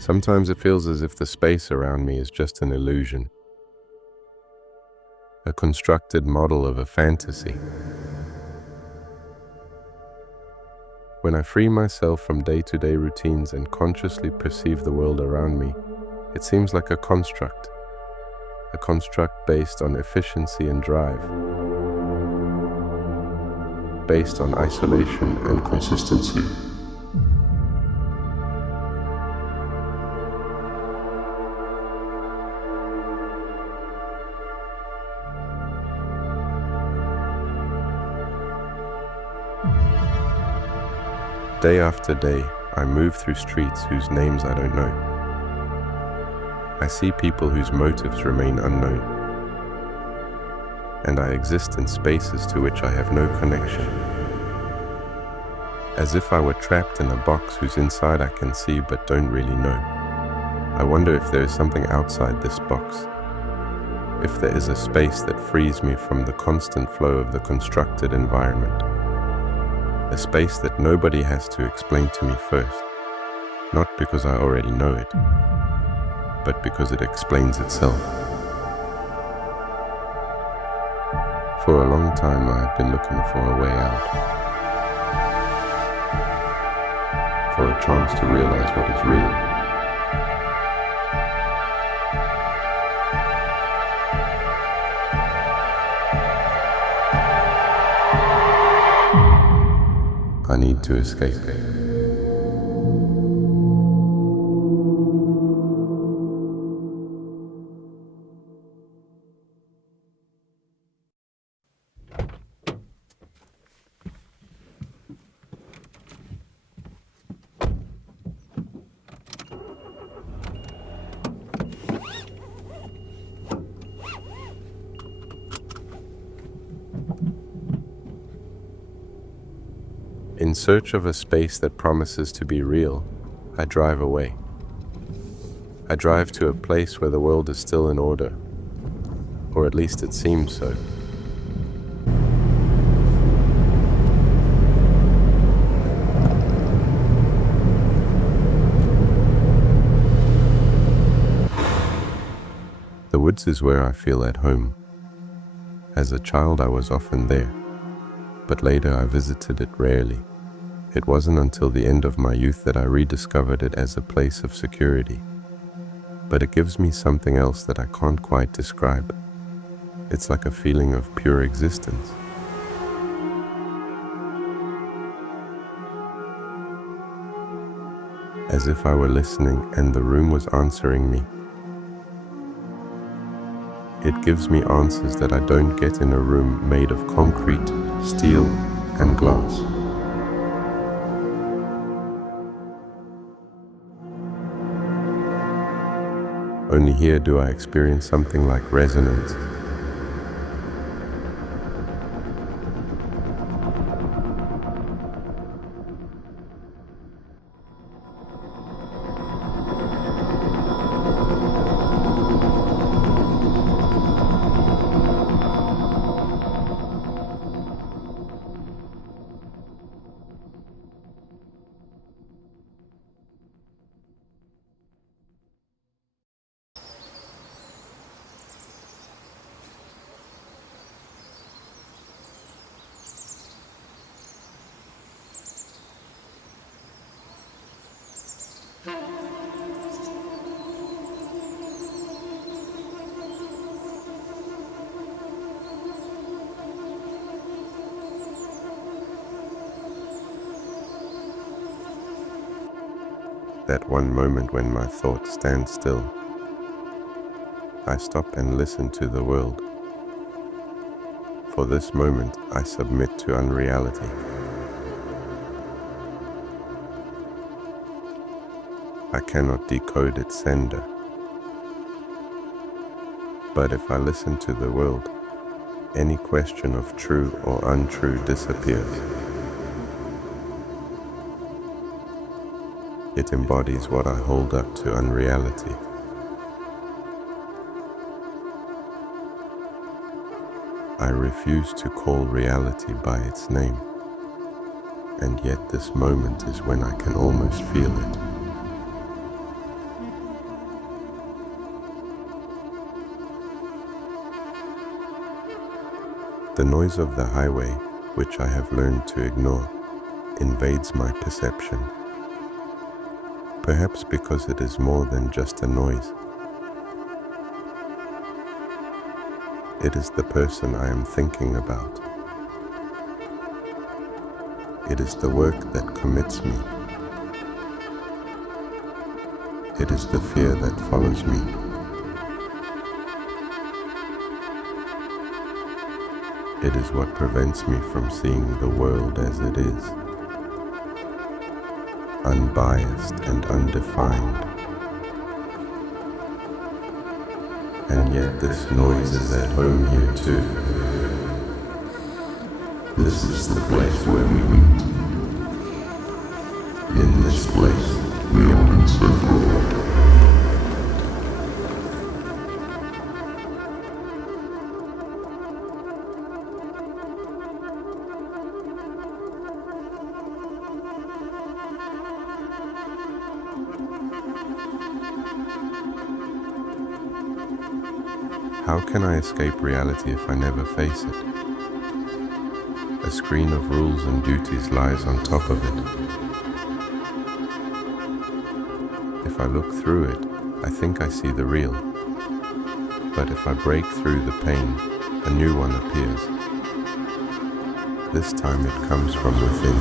Sometimes it feels as if the space around me is just an illusion, a constructed model of a fantasy. When I free myself from day-to-day routines and consciously perceive the world around me, it seems like a construct based on efficiency and drive, based on isolation and consistency. Day after day, I move through streets whose names I don't know. I see people whose motives remain unknown. And I exist in spaces to which I have no connection. As if I were trapped in a box whose inside I can see but don't really know. I wonder if there is something outside this box. If there is a space that frees me from the constant flow of the constructed environment. A space that nobody has to explain to me first, not because I already know it, but because it explains itself. For a long time I have been looking for a way out, for a chance to realize what is real. I need to escape. In search of a space that promises to be real, I drive away. I drive to a place where the world is still in order, or at least it seems so. The woods is where I feel at home. As a child I was often there, but later I visited it rarely. It wasn't until the end of my youth that I rediscovered it as a place of security. But it gives me something else that I can't quite describe. It's like a feeling of pure existence. As if I were listening and the room was answering me. It gives me answers that I don't get in a room made of concrete, steel, and glass. Only here do I experience something like resonance. That one moment when my thoughts stand still. I stop and listen to the world. For this moment, I submit to unreality. I cannot decode its sender. But if I listen to the world, any question of true or untrue disappears. It embodies what I hold up to unreality. I refuse to call reality by its name, and yet this moment is when I can almost feel it. The noise of the highway, which I have learned to ignore, invades my perception. Perhaps because it is more than just a noise. It is the person I am thinking about. It is the work that commits me. It is the fear that follows me. It is what prevents me from seeing the world as it is, unbiased and undefined. And yet this noise is at home here too. This is the place where we meet. In this place, we are inseparable. How can I escape reality if I never face it? A screen of rules and duties lies on top of it. If I look through it, I think I see the real. But if I break through the pain, a new one appears. This time it comes from within.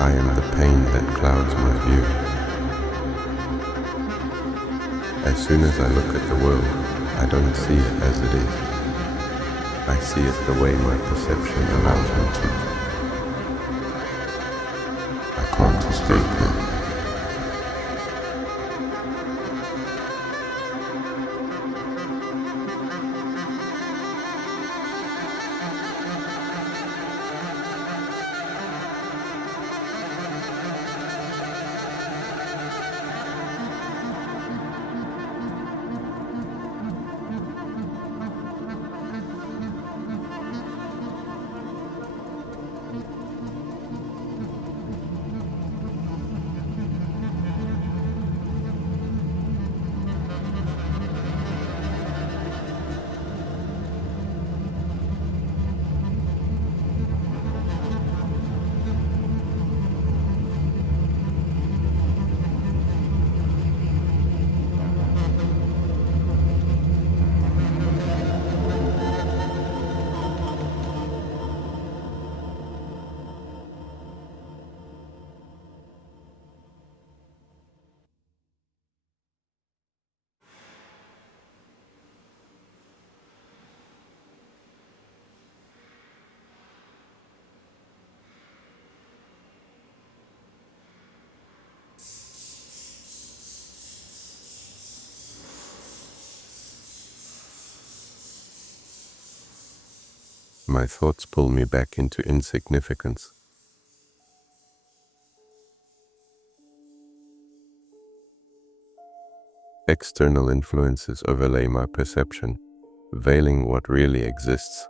I am the pain that clouds my view. As soon as I look at the world, I don't see it as it is. I see it the way my perception allows me to. I can't escape it. My thoughts pull me back into insignificance. External influences overlay my perception, veiling what really exists.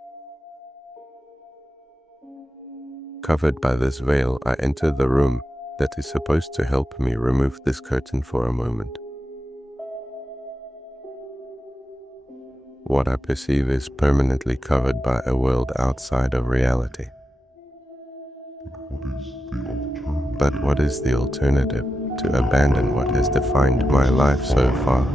Covered by this veil, I enter the room that is supposed to help me remove this curtain for a moment. What I perceive is permanently covered by a world outside of reality. But what is the alternative to abandon what has defined my life so far?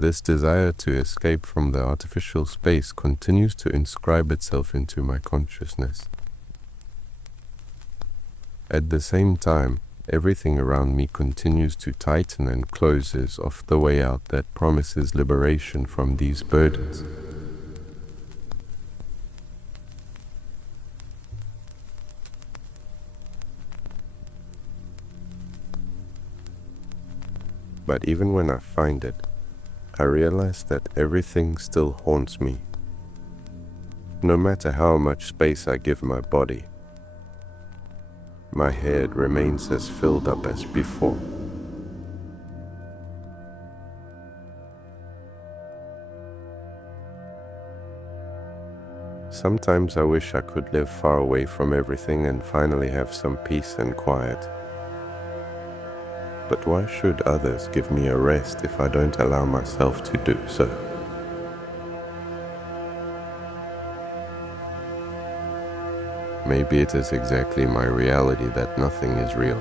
This desire to escape from the artificial space continues to inscribe itself into my consciousness. At the same time, everything around me continues to tighten and closes off the way out that promises liberation from these burdens. But even when I find it, I realize that everything still haunts me. No matter how much space I give my body, my head remains as filled up as before. Sometimes I wish I could live far away from everything and finally have some peace and quiet. But why should others give me a rest if I don't allow myself to do so? Maybe it is exactly my reality that nothing is real.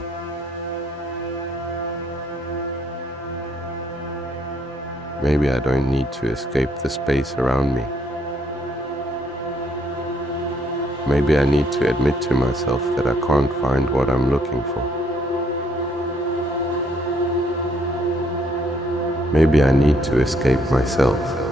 Maybe I don't need to escape the space around me. Maybe I need to admit to myself that I can't find what I'm looking for. Maybe I need to escape myself.